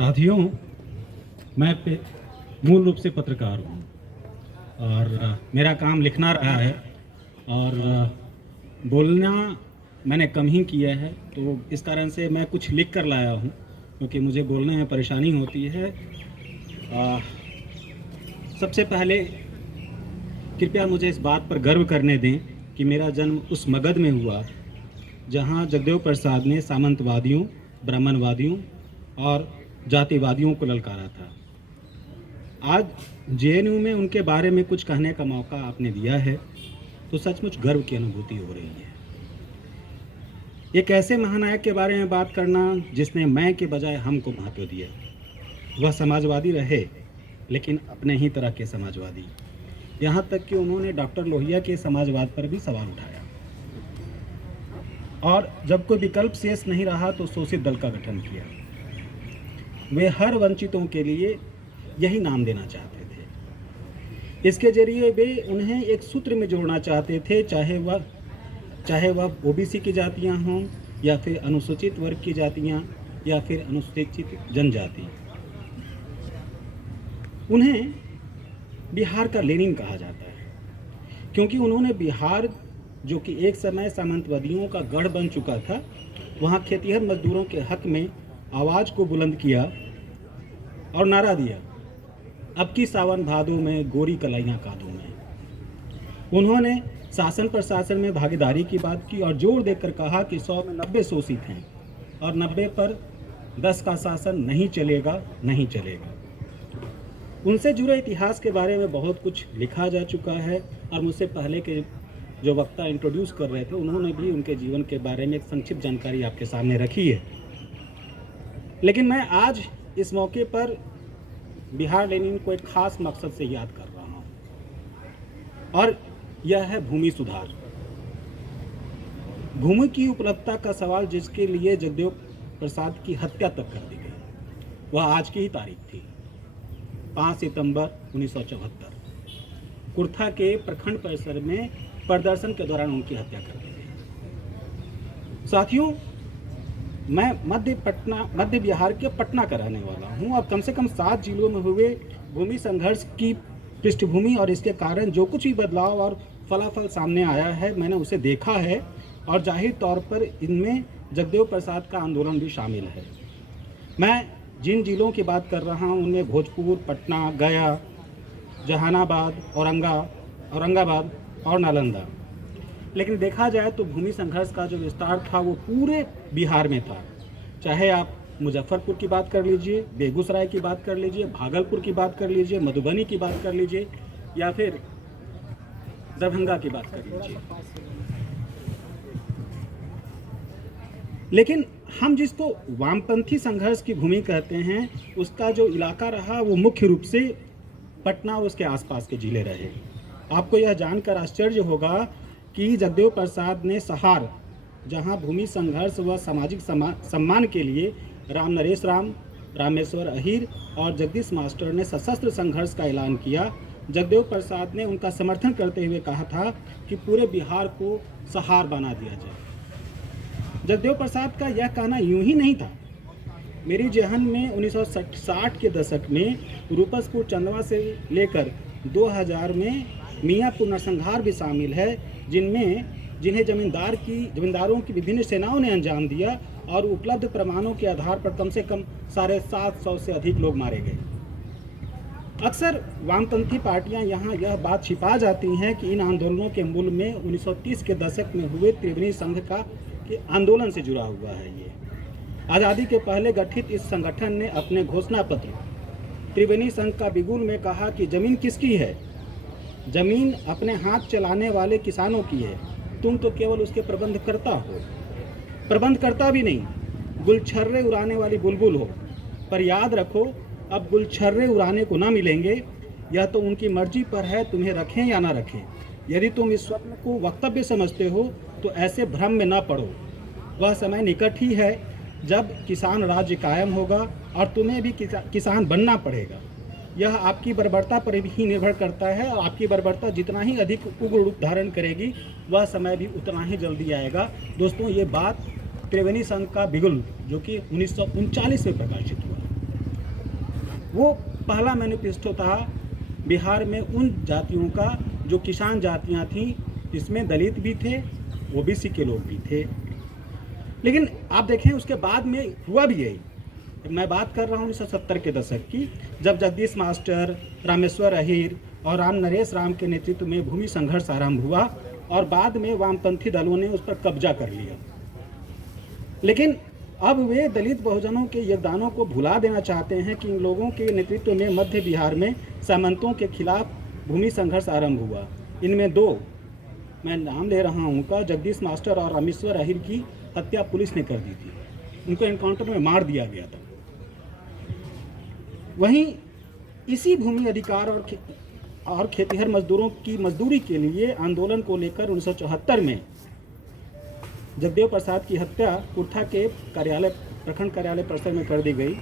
साथियों, मूल रूप से पत्रकार हूँ और मेरा काम लिखना रहा है और बोलना मैंने कम ही किया है। तो इस कारण से मैं कुछ लिख कर लाया हूँ, क्योंकि मुझे बोलने में परेशानी होती है। सबसे पहले कृपया मुझे इस बात पर गर्व करने दें कि मेरा जन्म उस मगध में हुआ जहाँ जगदेव प्रसाद ने सामंतवादियों, ब्राह्मणवादियों और जातिवादियों को ललकारा था। आज जेएनयू में उनके बारे में कुछ कहने का मौका आपने दिया है, तो सचमुच गर्व की अनुभूति हो रही है। एक ऐसे महानायक के बारे में बात करना जिसने मैं के बजाय हम को महत्व दिया। वह समाजवादी रहे, लेकिन अपने ही तरह के समाजवादी। यहाँ तक कि उन्होंने डॉक्टर लोहिया के समाजवाद पर भी सवाल उठाया और जब कोई विकल्प शेष नहीं रहा तो शोषित दल का गठन किया। वे हर वंचितों के लिए यही नाम देना चाहते थे। इसके जरिए वे उन्हें एक सूत्र में जोड़ना चाहते थे, चाहे वह ओबीसी की जातियां हों या फिर अनुसूचित वर्ग की जातियां या फिर अनुसूचित जनजाति। उन्हें बिहार का लेनिन कहा जाता है, क्योंकि उन्होंने बिहार, जो कि एक समय सामंतवादियों का गढ़ बन चुका था, वहाँ खेतिहर मजदूरों के हक में आवाज़ को बुलंद किया और नारा दिया, अब की सावन भादों में गोरी कलाइयाँ कादों में। उन्होंने शासन प्रशासन में भागीदारी की बात की और जोर देकर कहा कि 100 में 90 शोषित हैं और 90 पर 10 का शासन नहीं चलेगा, नहीं चलेगा। उनसे जुड़े इतिहास के बारे में बहुत कुछ लिखा जा चुका है और मुझसे पहले के जो वक्ता इंट्रोड्यूस कर रहे थे, उन्होंने भी उनके जीवन के बारे में एक संक्षिप्त जानकारी आपके सामने रखी है। लेकिन मैं आज इस मौके पर बिहार लेनिन को एक खास मकसद से याद कर रहा हूँ, और यह है भूमि सुधार। भूमि की उपलब्धता का सवाल, जिसके लिए जगदेव प्रसाद की हत्या तक कर दी गई, वह आज की ही तारीख थी, 5 सितंबर 1974। कुर्था के प्रखंड परिसर में प्रदर्शन के दौरान उनकी हत्या कर दी गई। साथियों, मैं मध्य बिहार के पटना का रहने वाला हूं और कम से कम 7 जिलों में हुए भूमि संघर्ष की पृष्ठभूमि और इसके कारण जो कुछ भी बदलाव और फलाफल सामने आया है, मैंने उसे देखा है और जाहिर तौर पर इनमें जगदेव प्रसाद का आंदोलन भी शामिल है। मैं जिन जिलों की बात कर रहा हूं उनमें भोजपुर, पटना, गया, जहानाबाद, औरंगाबाद और नालंदा। लेकिन देखा जाए तो भूमि संघर्ष का जो विस्तार था वो पूरे बिहार में था। चाहे आप मुजफ्फरपुर की बात कर लीजिए, बेगूसराय की बात कर लीजिए, भागलपुर की बात कर लीजिए, मधुबनी की बात कर लीजिए या फिर दरभंगा की बात कर लीजिए। लेकिन हम जिसको वामपंथी संघर्ष की भूमि कहते हैं, उसका जो इलाका रहा वो मुख्य रूप से पटना और उसके आसपास के जिले रहे। आपको यह जानकर आश्चर्य होगा कि जगदेव प्रसाद ने सहार, जहां भूमि संघर्ष व सामाजिक सम्मान के लिए राम नरेश राम, रामेश्वर अहीर और जगदीश मास्टर ने सशस्त्र संघर्ष का ऐलान किया, जगदेव प्रसाद ने उनका समर्थन करते हुए कहा था कि पूरे बिहार को सहार बना दिया जाए। जगदेव प्रसाद का यह कहना यूं ही नहीं था। मेरी जहन में 1960 के दशक में रूपसपुर चंदवा से लेकर 2000 में मियाँपुर नरसंहार भी शामिल है, जिन्हें जमींदारों की विभिन्न सेनाओं ने अंजाम दिया और उपलब्ध प्रमाणों के आधार पर कम से कम 750 से अधिक लोग मारे गए। अक्सर वामपंथी पार्टियां यहाँ यह बात छिपा जाती हैं कि इन आंदोलनों के मूल में 1930 के दशक में हुए त्रिवेणी संघ का आंदोलन से जुड़ा हुआ है। ये आज़ादी के पहले गठित इस संगठन ने अपने घोषणा पत्र त्रिवेणी संघ का बिगुल में कहा कि जमीन किसकी है? जमीन अपने हाथ चलाने वाले किसानों की है, तुम तो केवल उसके प्रबंधकर्ता हो। प्रबंधकर्ता भी नहीं, गुलछर्रे उड़ाने वाली बुलबुल हो। पर याद रखो, अब गुलछर्रे उड़ाने को ना मिलेंगे। यह तो उनकी मर्जी पर है तुम्हें रखें या ना रखें। यदि तुम इस स्वप्न को वक्तव्य समझते हो तो ऐसे भ्रम में ना पड़ो। वह समय निकट ही है जब किसान राज्य कायम होगा और तुम्हें भी किसान बनना पड़ेगा। यह आपकी बर्बरता पर ही निर्भर करता है और आपकी बर्बरता जितना ही अधिक उग्र रूप धारण करेगी, वह समय भी उतना ही जल्दी आएगा। दोस्तों, ये बात त्रिवेणी संघ का बिगुल, जो कि 1939 में प्रकाशित हुआ। वो पहला मैनिफेस्टो था बिहार में उन जातियों का जो किसान जातियां थीं, जिसमें दलित भी थे, ओबीसी के लोग भी थे। लेकिन आप देखें उसके बाद में हुआ भी यही। मैं बात कर रहा हूँ 1970 के दशक की, जब जगदीश मास्टर, रामेश्वर अहीर और राम नरेश राम के नेतृत्व में भूमि संघर्ष आरंभ हुआ और बाद में वामपंथी दलों ने उस पर कब्जा कर लिया। लेकिन अब वे दलित बहुजनों के योगदानों को भुला देना चाहते हैं कि इन लोगों के नेतृत्व में मध्य बिहार में सामंतों के खिलाफ भूमि संघर्ष आरंभ हुआ। इनमें दो मैं नाम ले रहा हूँ का, जगदीश मास्टर और रामेश्वर अहीर की हत्या पुलिस ने कर दी थी। उनको एनकाउंटर में मार दिया गया था। वहीं इसी भूमि अधिकार और खेतिहर मजदूरों की मजदूरी के लिए आंदोलन को लेकर 1974 में जगदेव प्रसाद की हत्या कुर्था के प्रखंड कार्यालय परिसर में कर दी गई।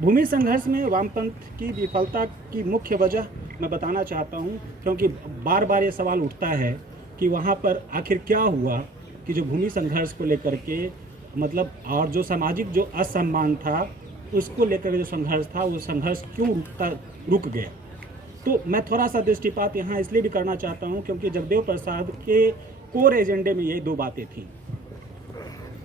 भूमि संघर्ष में वामपंथ की विफलता की मुख्य वजह मैं बताना चाहता हूं, क्योंकि बार बार ये सवाल उठता है कि वहां पर आखिर क्या हुआ कि जो भूमि संघर्ष को लेकर के मतलब और जो सामाजिक जो असम्मान था उसको लेकर जो संघर्ष था, वो संघर्ष क्यों रुक गया। तो मैं थोड़ा सा दृष्टिपात यहाँ इसलिए भी करना चाहता हूँ क्योंकि जगदेव प्रसाद के कोर एजेंडे में यही दो बातें थीं।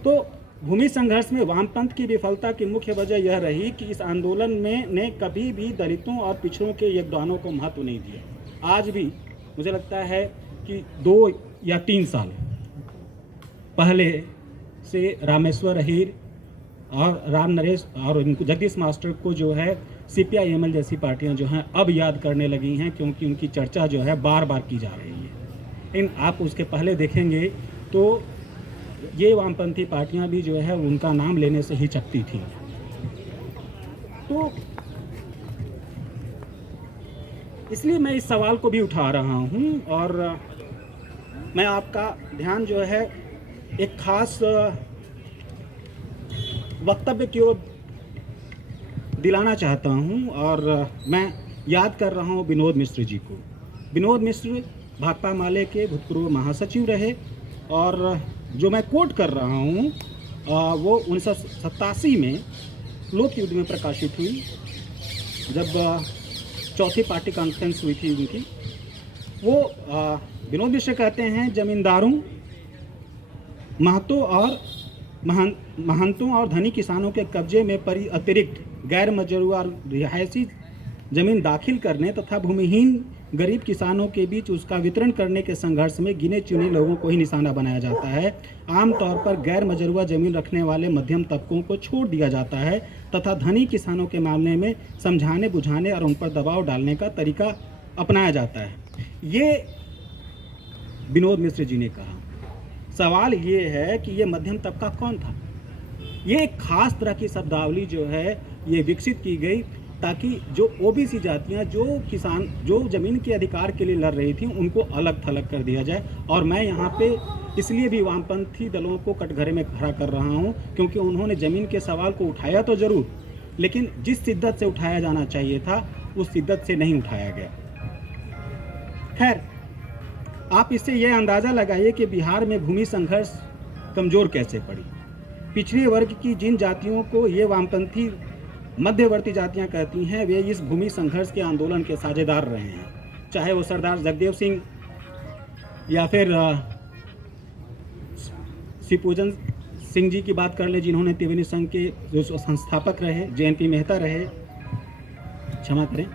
तो भूमि संघर्ष में वामपंथ की विफलता की मुख्य वजह यह रही कि इस आंदोलन में ने कभी भी दलितों और पिछड़ों के योगदानों को महत्व नहीं दिया। आज भी मुझे लगता है कि 2 या 3 साल पहले से रामेश्वर अहीर और राम नरेश और जगदीश मास्टर को जो है CPI-ML जैसी पार्टियां जो हैं अब याद करने लगी हैं, क्योंकि उनकी चर्चा जो है बार बार की जा रही है। लेकिन आप उसके पहले देखेंगे तो ये वामपंथी पार्टियां भी जो है उनका नाम लेने से हिचकती थी। तो इसलिए मैं इस सवाल को भी उठा रहा हूं और मैं आपका ध्यान जो है एक खास वक्तव्य की ओर दिलाना चाहता हूं और मैं याद कर रहा हूं विनोद मिश्र जी को। विनोद मिश्र भाकपा माले के भूतपूर्व महासचिव रहे और जो मैं कोट कर रहा हूं वो 1987 में लोक युद्ध में प्रकाशित हुई, जब चौथी पार्टी कॉन्फ्रेंस हुई थी उनकी। वो विनोद मिश्र कहते हैं, जमींदारों, महंतों और धनी किसानों के कब्जे में पड़ी अतिरिक्त गैर मजरूआ रिहायशी जमीन दाखिल करने तथा भूमिहीन गरीब किसानों के बीच उसका वितरण करने के संघर्ष में गिने चुने लोगों को ही निशाना बनाया जाता है। आमतौर पर गैर मजरूआ जमीन रखने वाले मध्यम तबकों को छोड़ दिया जाता है तथा धनी किसानों के मामले में समझाने बुझाने और उन पर दबाव डालने का तरीका अपनाया जाता है। ये विनोद मिश्र जी ने कहा। सवाल ये है कि ये मध्यम तबका कौन था। ये एक खास तरह की शब्दावली जो है ये विकसित की गई ताकि जो ओबीसी जातियां, जो किसान, जो ज़मीन के अधिकार के लिए लड़ रही थी, उनको अलग थलग कर दिया जाए। और मैं यहाँ पे इसलिए भी वामपंथी दलों को कटघरे में खड़ा कर रहा हूँ क्योंकि उन्होंने ज़मीन के सवाल को उठाया तो ज़रूर, लेकिन जिस शिद्दत से उठाया जाना चाहिए था उस शिद्दत से नहीं उठाया गया। खैर, आप इससे यह अंदाज़ा लगाइए कि बिहार में भूमि संघर्ष कमज़ोर कैसे पड़ी। पिछड़े वर्ग की जिन जातियों को ये वामपंथी मध्यवर्ती जातियां कहती हैं, वे इस भूमि संघर्ष के आंदोलन के साझेदार रहे हैं। चाहे वो सरदार जगदेव सिंह या फिर शिवपूजन सिंह जी की बात कर ले, जिन्होंने त्रिवेणी संघ के जो संस्थापक रहे, JNP मेहता रहे, क्षमा करें,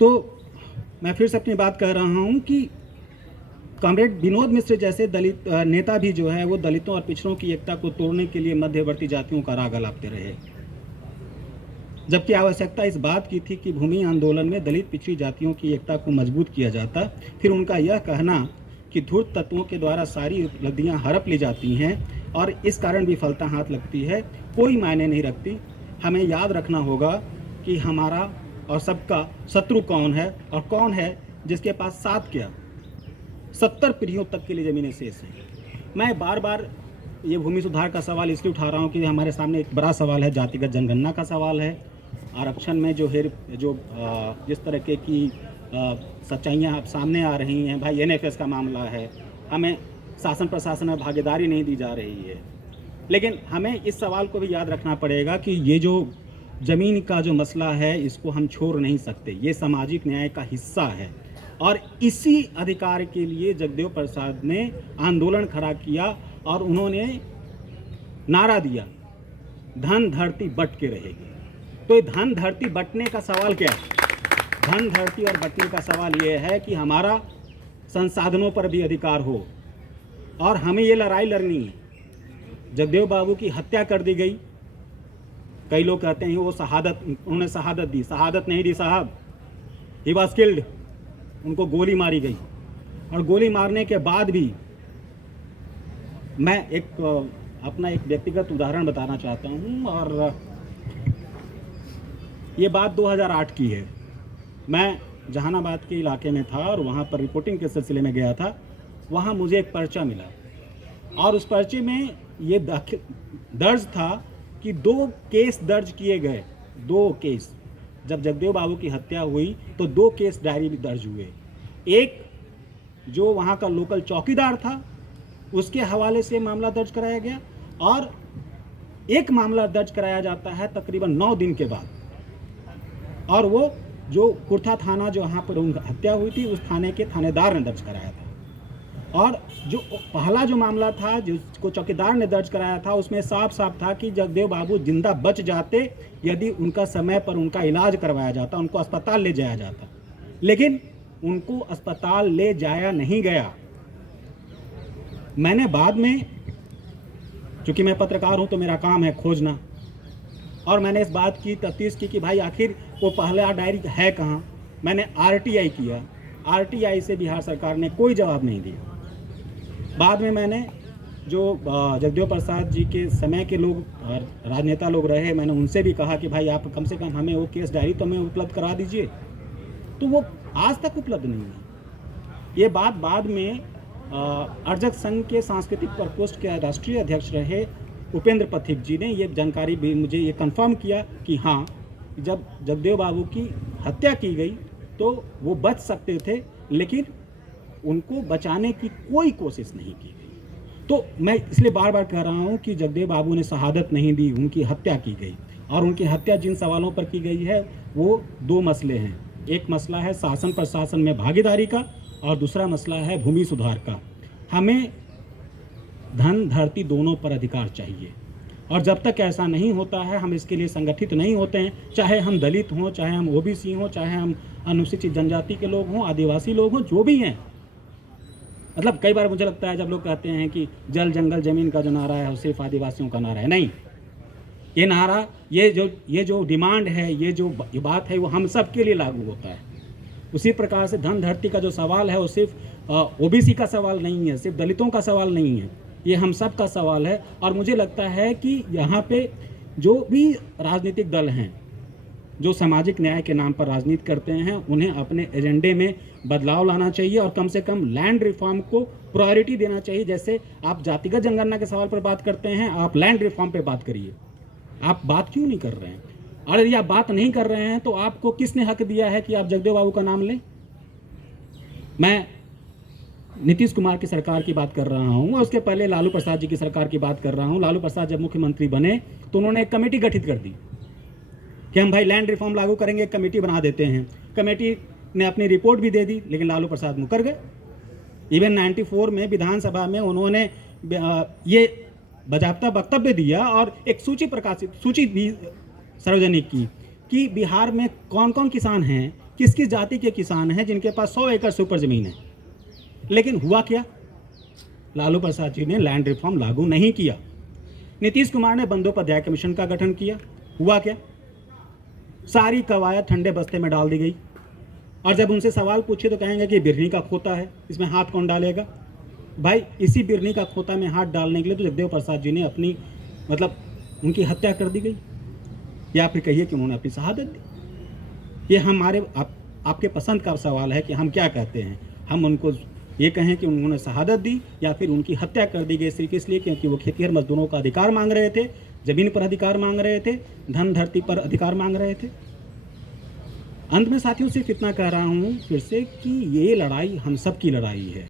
तो मैं फिर से अपनी बात कह रहा हूं कि कॉमरेड विनोद मिश्र जैसे दलित नेता भी जो है वो दलितों और पिछड़ों की एकता को तोड़ने के लिए मध्यवर्ती जातियों का राग अलापते रहे, जबकि आवश्यकता इस बात की थी कि भूमि आंदोलन में दलित पिछड़ी जातियों की एकता को मजबूत किया जाता। फिर उनका यह कहना कि धूर्त तत्वों के द्वारा सारी उपलब्धियां हड़प ली जाती हैं और इस कारण विफलता हाथ लगती है, कोई मायने नहीं रखती। हमें याद रखना होगा कि हमारा और सबका शत्रु कौन है और कौन है जिसके पास 70 पीढ़ियों तक के लिए ज़मीनें शेष हैं। मैं बार बार ये भूमि सुधार का सवाल इसलिए उठा रहा हूँ कि हमारे सामने एक बड़ा सवाल है, जातिगत जनगणना का सवाल है। आरक्षण में जो जिस तरह की सच्चाइयाँ अब सामने आ रही हैं, भाई NFS का मामला है, हमें शासन प्रशासन में भागीदारी नहीं दी जा रही है। लेकिन हमें इस सवाल को भी याद रखना पड़ेगा कि ये जो ज़मीन का जो मसला है इसको हम छोड़ नहीं सकते, ये सामाजिक न्याय का हिस्सा है। और इसी अधिकार के लिए जगदेव प्रसाद ने आंदोलन खड़ा किया और उन्होंने नारा दिया, धन धरती बट के रहेगी। तो ये धन धरती बटने का सवाल क्या है? धन धरती और बटने का सवाल ये है कि हमारा संसाधनों पर भी अधिकार हो और हमें ये लड़ाई लड़नी है। जगदेव बाबू की हत्या कर दी गई, कई लोग कहते हैं वो शहादत, उन्होंने शहादत दी, शहादत नहीं दी साहब, ही वॉज किल्ड, उनको गोली मारी गई। और गोली मारने के बाद भी मैं अपना एक व्यक्तिगत उदाहरण बताना चाहता हूँ, और ये बात 2008 की है। मैं जहानाबाद के इलाके में था और वहाँ पर रिपोर्टिंग के सिलसिले में गया था। वहाँ मुझे एक पर्चा मिला और उस पर्चे में ये दर्ज था कि 2 केस दर्ज किए गए, 2 केस। जब जगदेव बाबू की हत्या हुई तो 2 केस डायरी भी दर्ज हुए। एक जो वहाँ का लोकल चौकीदार था उसके हवाले से मामला दर्ज कराया गया, और एक मामला दर्ज कराया जाता है तकरीबन 9 दिन के बाद, और वो जो कुर्था थाना जो वहाँ पर उनकी हत्या हुई थी उस थाने के थानेदार ने दर्ज कराया था। और जो पहला जो मामला था जिसको चौकीदार ने दर्ज कराया था उसमें साफ साफ था कि जगदेव बाबू जिंदा बच जाते यदि उनका समय पर उनका इलाज करवाया जाता, उनको अस्पताल ले जाया जाता। लेकिन उनको अस्पताल ले जाया नहीं गया। मैंने बाद में, चूँकि मैं पत्रकार हूँ तो मेरा काम है खोजना, और मैंने इस बात की तफ्तीश की कि भाई आखिर वो पहला डायरी है कहाँ। मैंने आरटीआई किया, आरटीआई से बिहार सरकार ने कोई जवाब नहीं दिया। बाद में मैंने जो जगदेव प्रसाद जी के समय के लोग राजनेता लोग रहे, मैंने उनसे भी कहा कि भाई आप कम से कम हमें वो केस डायरी तो हमें उपलब्ध करा दीजिए, तो वो आज तक उपलब्ध नहीं है। ये बात बाद में अर्जक संघ के सांस्कृतिक प्रकोष्ठ के राष्ट्रीय अध्यक्ष रहे उपेंद्र पथिक जी ने ये जानकारी भी मुझे ये कंफर्म किया कि हाँ, जब जगदेव बाबू की हत्या की गई तो वो बच सकते थे, लेकिन उनको बचाने की कोई कोशिश नहीं की गई। तो मैं इसलिए बार बार कह रहा हूँ कि जगदेव बाबू ने शहादत नहीं दी, उनकी हत्या की गई। और उनकी हत्या जिन सवालों पर की गई है वो 2 मसले हैं। एक मसला है शासन प्रशासन में भागीदारी का, और दूसरा मसला है भूमि सुधार का। हमें धन धरती दोनों पर अधिकार चाहिए, और जब तक ऐसा नहीं होता है हम इसके लिए संगठित नहीं होते हैं, चाहे हम दलित हों, चाहे हम ओबीसी हों, चाहे हम अनुसूचित जनजाति के लोग हों, आदिवासी लोग हों, जो भी हैं। मतलब कई बार मुझे लगता है जब लोग कहते हैं कि जल जंगल जमीन का जो नारा है वो सिर्फ आदिवासियों का नारा है, नहीं, ये नारा, ये जो डिमांड है, ये बात है, वो हम सब के लिए लागू होता है। उसी प्रकार से धन धरती का जो सवाल है वो सिर्फ ओबीसी का सवाल नहीं है, सिर्फ दलितों का सवाल नहीं है, ये हम सब का सवाल है। और मुझे लगता है कि यहाँ पे जो भी राजनीतिक दल हैं जो सामाजिक न्याय के नाम पर राजनीति करते हैं, उन्हें अपने एजेंडे में बदलाव लाना चाहिए, और कम से कम लैंड रिफॉर्म को प्रायोरिटी देना चाहिए। जैसे आप जातिगत जनगणना के सवाल पर बात करते हैं, आप लैंड रिफॉर्म पे बात करिए। आप बात क्यों नहीं कर रहे हैं? और यदि आप बात नहीं कर रहे हैं तो आपको किसने हक दिया है कि आप जगदेव बाबू का नाम लें? मैं नीतीश कुमार की सरकार की बात कर रहा हूं, और उसके पहले लालू प्रसाद जी की सरकार की बात कर रहा हूं। लालू प्रसाद जब मुख्यमंत्री बने तो उन्होंने एक कमेटी गठित कर दी कि हम भाई लैंड रिफॉर्म लागू करेंगे, एक कमेटी बना देते हैं। कमेटी ने अपनी रिपोर्ट भी दे दी, लेकिन लालू प्रसाद मुकर गए। इवन 94 में विधानसभा में उन्होंने ये बाकायदा वक्तव्य दिया और एक सूची भी सार्वजनिक की कि बिहार में कौन कौन किसान हैं, किस किस जाति के किसान हैं जिनके पास 100 एकड़ से ऊपर ज़मीन है। लेकिन हुआ क्या? लालू प्रसाद जी ने लैंड रिफॉर्म लागू नहीं किया। नीतीश कुमार ने बंदोपाध्याय कमीशन का गठन किया, हुआ क्या? सारी कवायद ठंडे बस्ते में डाल दी गई। और जब उनसे सवाल पूछे तो कहेंगे कि बिरनी का खोता है, इसमें हाथ कौन डालेगा? भाई इसी बिरनी का खोता में हाथ डालने के लिए तो जगदेव प्रसाद जी ने अपनी उनकी हत्या कर दी गई, या फिर कहिए कि उन्होंने अपनी शहादत दी। ये हमारे आपके पसंद का सवाल है कि हम क्या कहते हैं। हम उनको ये कहें कि उन्होंने शहादत दी या फिर उनकी हत्या कर दी गई, सिर्फ इसलिए क्योंकि वो खेतिहर मजदूरों का अधिकार मांग रहे थे, ज़मीन पर अधिकार मांग रहे थे, धन धरती पर अधिकार मांग रहे थे। अंत में साथियों सिर्फ इतना कह रहा हूँ फिर से कि ये लड़ाई हम सब की लड़ाई है।